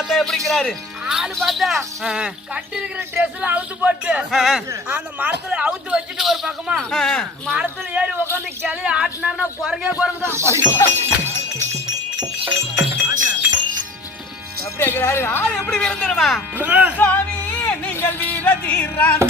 பார்த்தா எப்படிங்கிறாரு? ஆளு பார்த்தா கட்டி இருக்கிற ட்ரெஸ்ல அவுத்து போட்டு அந்த மரத்துல அவுத்து வச்சுட்டு ஒரு பக்கமா மரத்துல ஏறி உட்காந்து கிளைய ஆட்டினாருன்னா குரங்கே குரங்குதான். எப்படி இருக்கிறாரு? ஆள் எப்படி விருந்துருமா? சாமி நீங்கள் வீர தீர்றான்